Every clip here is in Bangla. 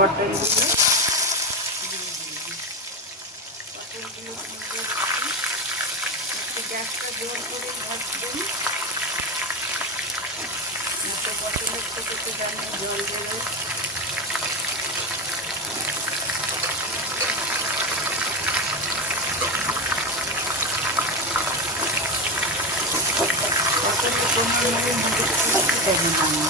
পটলগুলো গ্যাসটা জোর করে ভাজবেন। পটলের থেকে দামে জল দেবে। পটলের কোনো দেবেন না।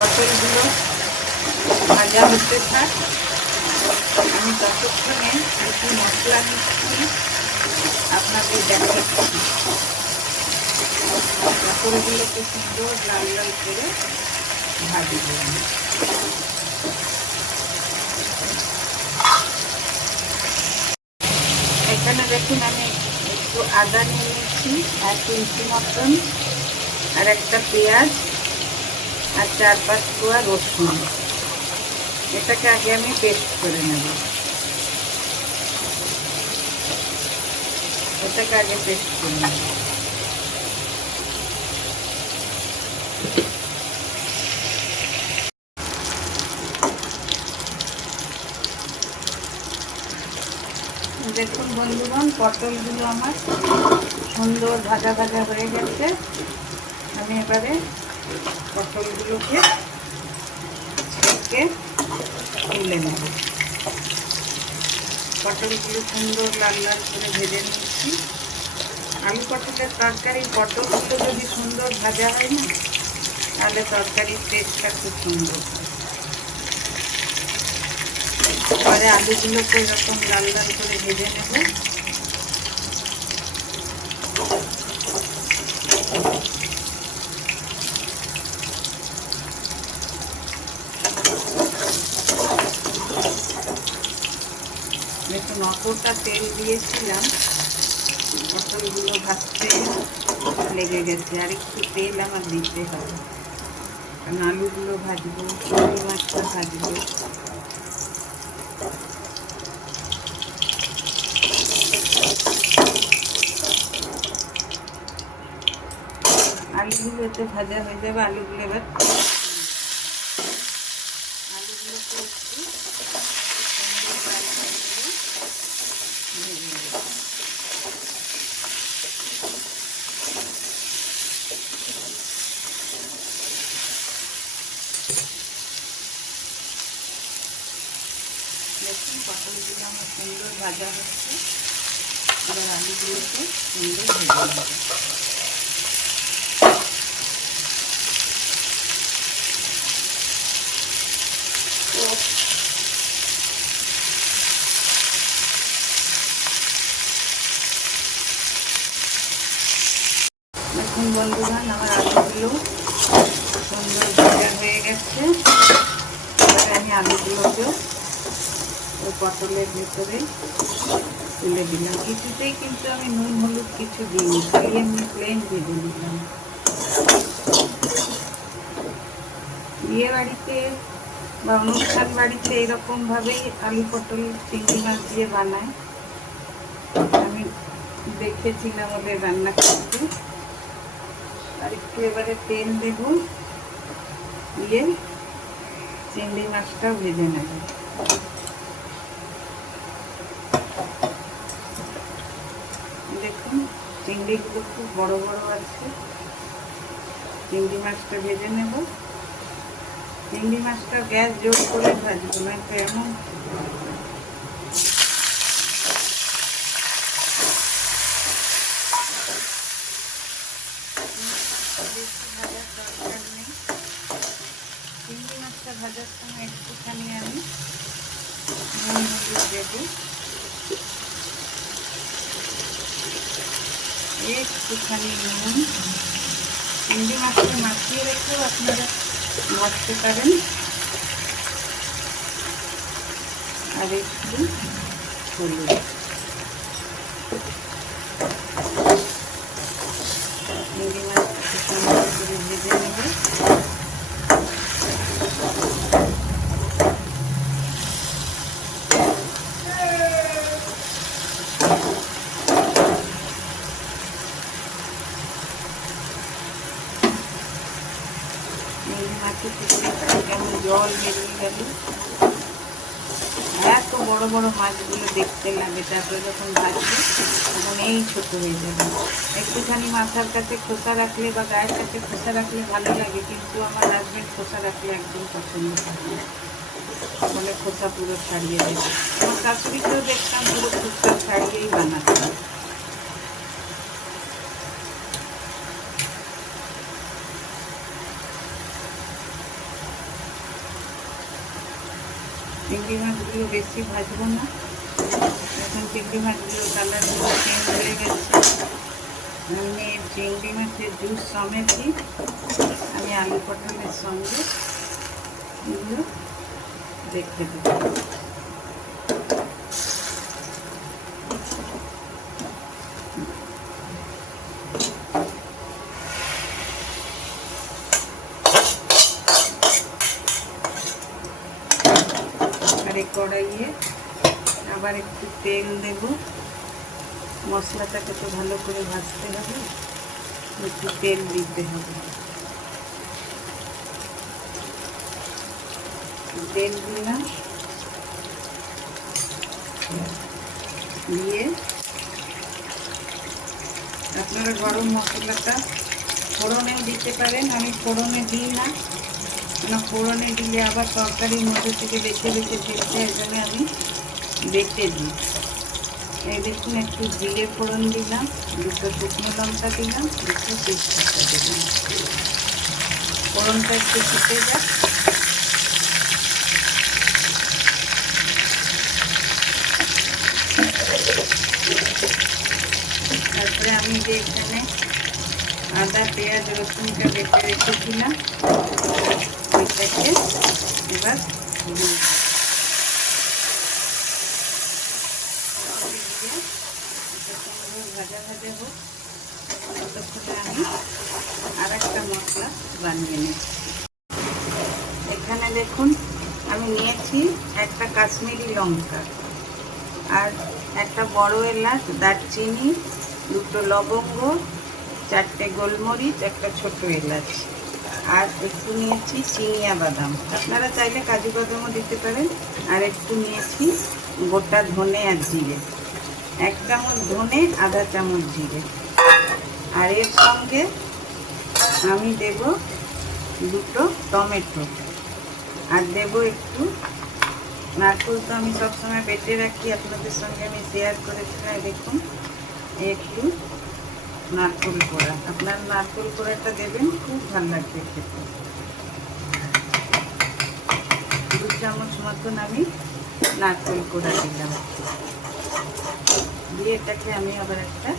পটলগুলো ভাজা হতে থাক, আমি ততক্ষণে কিছু মশলা নিচ্ছি, আপনাদের দেখাচ্ছি। পটলগুলোকে সুন্দর লাল লাল করে ভাজি দেবেন। এখানে দেখুন আমি একটু আদা নিয়ে নিচ্ছি, 1 ইঞ্চি মতন, আর একটা পেঁয়াজ, আর 4-5 কোয়া রসুন। এটাকে আগে আমি পেস্ট করে নেব। এটাকে আগে পেস্ট করে নেব। দেখুন বন্ধুগণ, পটলগুলো আমার সুন্দর ভাজা ভাজা হয়ে গেছে। আমি এবারে পটলগুলোকে তুলে নেব। পটলগুলো সুন্দর লাল লাল করে ভেজে নিচ্ছি। আলু পটলের তরকারি পটলগুলো যদি সুন্দর ভাজা হয় না, তাহলে তরকারির টেস্টটা খুব সুন্দর হয়। পরে আলুগুলোকে এরকম লাল লাল করে ভেজে নেব। দেখুন অতটা তেল দিয়েছিলাম, পটলগুলো ভাজতে লেগে গেছে। আর একটু তেল আমার দিতে হবে, কারণ আলুগুলো ভাজবো, চিংড়ি মাছটা ভাজবো। আলুগুলো এতে ভাজা হয়ে যাবে। আলুগুলো এবার আলুগুলোকে একটু দেখুন পটলগুলো আমার সুন্দর ভাজা হচ্ছে। এবার আলুগুলোকে সুন্দর ভেজে নেব। দেখুন বন্ধুগণ, আমার আলুগুলো সুন্দর ভাজা হয়ে গেছে। এবার আমি আলুগুলোকেও ওই পটলের ভিতরে তুলে দিলাম। কিছুতেই কিন্তু আমি নুন হলুদ কিছু দিইনি, খালি এমনি প্লেন ভেজে দিলাম। বিয়ে বাড়িতে বা অনুষ্ঠান বাড়িতে এরকমভাবেই আলু পটল চিংড়ি মাছ দিয়ে বানায়, আমি দেখেছিলাম ওদের রান্না করতে। আর একটু এবারে তেল দেব, দিয়ে চিংড়ি মাছটাও ভেজে নেব। দেখুন চিংড়িগুলো খুব বড় বড় আছে। চিংড়ি মাছটা ভেজে নেব। চিংড়ি মাছটা গ্যাস জোর করে ভাজবো, নয়তো এমন বেশি ভাজার দরকার নেই। চিংড়ি মাছটা ভাজার সময় একটুখানি আমি নুন হলুদ দেবো, একটুখানি নুন। চিংড়ি মাছটা মাখিয়ে রেখেও আপনারা ভাজতে পারেন। আর একটু হলুদ। চিংড়ি মাছ সুন্দর করে ভেজে নেব। চিংড়ি মাছের থেকে কেমন জল বেরিয়ে গেল। এত বড় বড় মাছগুলো দেখতে লাগে, তারপরে যখন ভাজবে তখন এই ছোট হয়ে যাবে। একটুখানি মাথার কাছে খোসা রাখলে বা গায়ের কাছে খোসা রাখলে ভালো লাগে, কিন্তু আমার হাজবেন্ড খোসা রাখলে একদম পছন্দ করে না, বলে খোসা পুরো ছাড়িয়ে দেবে। আমার শাশুড়িকেও দেখতাম পুরো খোসা ছাড়িয়েই বানাতাম। চিংড়ি মাছগুলো বেশি ভাজবো না, এখন চিংড়ি মাছগুলো কালারগুলো চেঞ্জ হয়ে গেছে। আমি চিংড়ি মাছের জুস সমেতই আমি আলু পটলের সঙ্গে এগুলো রেখে দেব। আর এই কড়াইয়ে আবার একটু তেল দেব। মশলাটাকে তো ভালো করে ভাজতে হবে, একটু তেল দিতে হবে। তেল দিলাম, দিয়ে আপনারা গরম মশলাটা ফোড়নেও দিতে পারেন। আমি ফোড়নে দিই না, কেন ফোড়নে দিলে আবার তরকারির মধ্যে থেকে বেছে বেছে ফেলতে, এই জন্য আমি বেটে দিই। এই দেখুন একটু জিরে ফোড়ন দিলাম, দুটো শুকনো লঙ্কা দিলাম, দুটো তেজপাতা দিলাম। ফোড়নটা একটু ফুটে যাক। তারপরে আমি যে এখানে আদা পেঁয়াজ রসুনটা বেটে রেখেছিলাম ওইটাকে এবার ভাজা ভাজা হোক, ততক্ষণে আমি আর একটা মশলা বানিয়ে নিচ্ছি। এখানে দেখুন আমি নিয়েছি একটা কাশ্মীরি লঙ্কা, আর একটা বড় এলাচ, দারচিনি, দুটো লবঙ্গ, চারটে গোলমরিচ, একটা ছোট এলাচ, আর একটু নিয়েছি চিনিয়া বাদাম, আপনারা চাইলে কাজু বাদামও দিতে পারেন। আর একটু নিয়েছি গোটা ধনে আর জিরে, 1 চামচ ধনে, আধা চামচ জিরে। আর এর সঙ্গে আমি দেব দুটো টমেটো, আর দেব একটু নারকেল। তো আমি সবসময় বেটে রাখি, আপনাদের সঙ্গে আমি শেয়ার করেছিলাম। দেখুন একটু নারকেল কোড়া, আপনার নারকেল কোড়াটা দেবেন, খুব ভালো লাগবে খেতে। 2 চামচ মতন আমি নারকেল কোড়া দিলাম, দিয়ে এটাকে আমি আবার একটা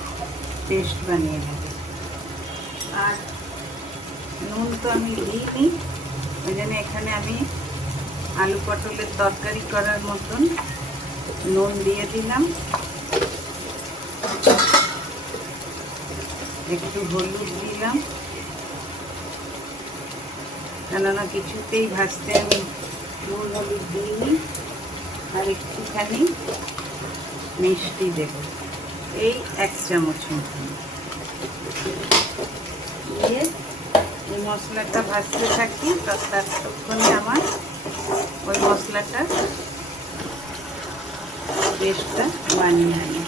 পেস্ট বানিয়ে নেব। আর নুন তো আমি দিইনি, ওই জন্য এখানে আমি আলু পটলের তরকারি করার মতন নুন দিয়ে দিলাম, একটু হলুদ দিলাম, কেননা কিছুতেই ভাজতে আমি নুন হলুদ দিইনি। আর একটুখানি মিষ্টি দেব, এই 1 চামচ মতন দিয়ে এই মশলাটা ভাজতে থাকি। ততক্ষণে আমার ওই মশলাটা পেস্টটা বানিয়ে আনি।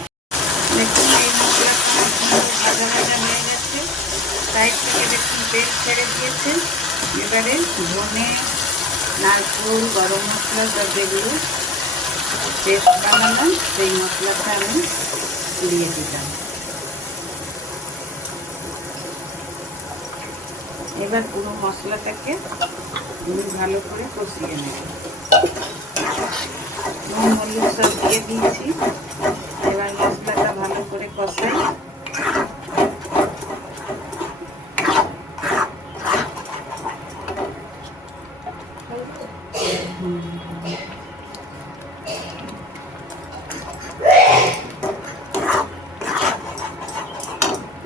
দেখুন এই মশলাটা ভাজা ভাজা হয়ে গেছে, সাইড থেকে দেখুন তেল ছেড়ে দিয়েছে। এবারে ধনে, নারকেল, গরম মশলা সব যেগুলো পেস্ট বানালাম সেই মশলাটা আমি দিয়ে দিলাম। এবার পুরো মশলাটাকে আমি ভালো করে কষিয়ে নেব। নুন হলুদ সব দিয়ে দিয়েছি, এবার মশলাটা ভালো করে কষাই।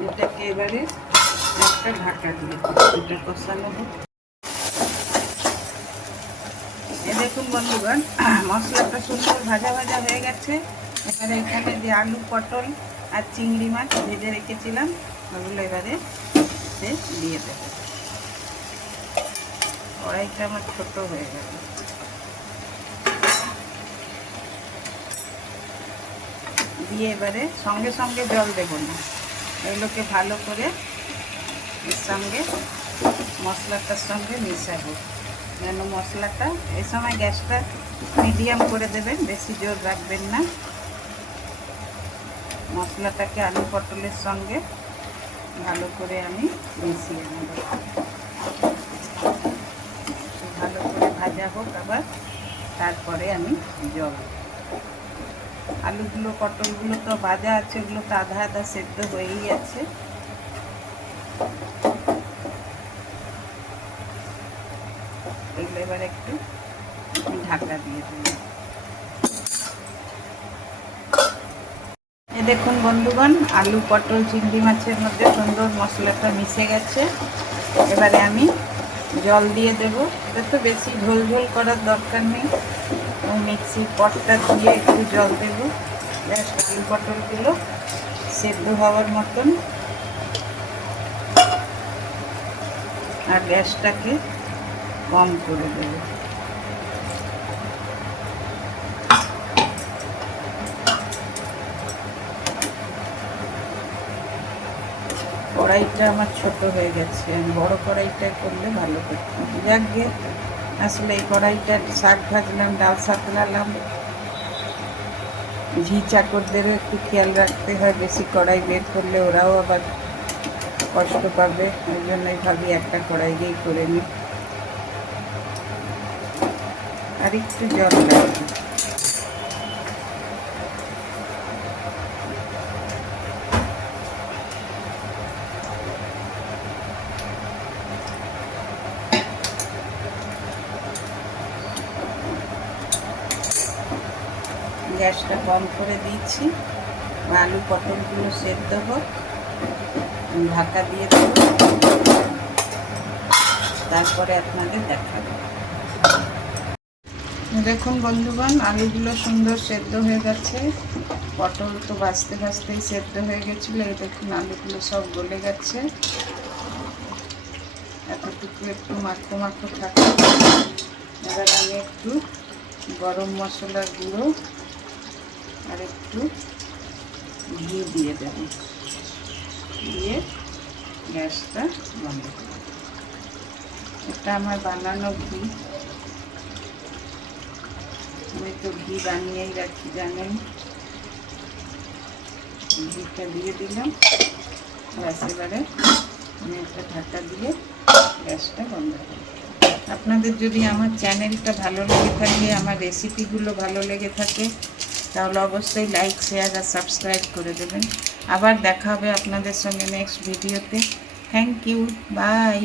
এটাকে এবারে একটা ঢাকা দিয়ে এটা কষানো হোক। দেখুন বন্ধুগণ, মশলাটা সুন্দর ভাজা ভাজা হয়ে গেছে। এবারে এখানে যে আলু, পটল আর চিংড়ি মাছ ভেজে রেখেছিলাম ওগুলো এবারে দিয়ে দেব। কড়াইটা আমার ছোট হয়ে গেল। দিয়ে এবারে সঙ্গে সঙ্গে জল দেব না, এগুলোকে ভালো করে এর সঙ্গে মশলাটার সঙ্গে মিশাবো। যেন মশলাটা এই সময় গ্যাসটা মিডিয়াম করে দেবেন, বেশি জোর রাখবেন না। মশলাটাকে আলু পটলের সঙ্গে ভালো করে আমি মিশিয়ে নেব। ভালো করে ভাজা হোক, আবার তারপরে আমি জল। আলুগুলো পটলগুলো তো ভাজা আছে, ওগুলো তো আধা আধা সেদ্ধ হয়েই আছে। এগুলো এবার একটু ঢাকা দিয়ে দেব। এই দেখুন বন্ধুগণ, আলু পটল চিংড়ি মাছের মধ্যে সুন্দর মশলাটা মিশে গেছে। এবারে আমি জল দিয়ে দেব। এটা তো বেশি ঝোল ঝোল করার দরকার নেই, মিক্সির পটটা দিয়ে একটু জল দেব। জাস্ট আলু পটলগুলো সেদ্ধ হওয়ার মতন। আর গ্যাসটাকে কম করে দেব। কড়াইটা আমার ছোট হয়ে গেছে, আমি বড় কড়াইটায় করলে ভালো করতাম। যাক গে, আসলে এই কড়াইটা শাক ভাজলাম, ডাল সাঁতলালাম, ঝি চাকরদেরও একটু খেয়াল রাখতে হয়, বেশি কড়াই বের করলে ওরাও আবার কষ্ট পাবে। ওই জন্যই ভাবি একটা কড়াই দিয়েই করে নিই। আর একটু জল লাগবে। গ্যাসটা কম করে দিয়েছি। আলু পটলগুলো সেদ্ধ হোক, ঢাকা দিয়ে দেব, তারপরে আপনাদের দেখাবো। দেখুন বন্ধুগণ, আলুগুলো সুন্দর সেদ্ধ হয়ে গেছে। পটল তো ভাজতে ভাজতেই সেদ্ধ হয়ে গেছিলো। এই দেখুন আলুগুলো সব গলে গেছে। এতটুকু একটু মাখো মাখো থাকে। এবার আমি একটু গরম মশলার গুঁড়ো আর একটু ঘি দিয়ে দেব, দিয়ে গ্যাসটা বন্ধ করব। এটা আমার বানানো ঘি, আমি তো ঘি বানিয়েই রাখি জানেন। ঘিটা দিয়ে দিলাম, ব্যাস এবারে আমি একটা ঢাকা দিয়ে গ্যাসটা বন্ধ করি। আপনাদের যদি আমার চ্যানেলটা ভালো লেগে থাকে, আমার রেসিপিগুলো ভালো লেগে থাকে, তাহলে অবশ্যই লাইক শেয়ার আর সাবস্ক্রাইব করে দেবেন। আবার দেখা হবে আপনাদের সঙ্গে নেক্সট ভিডিওতে। Thank you, by.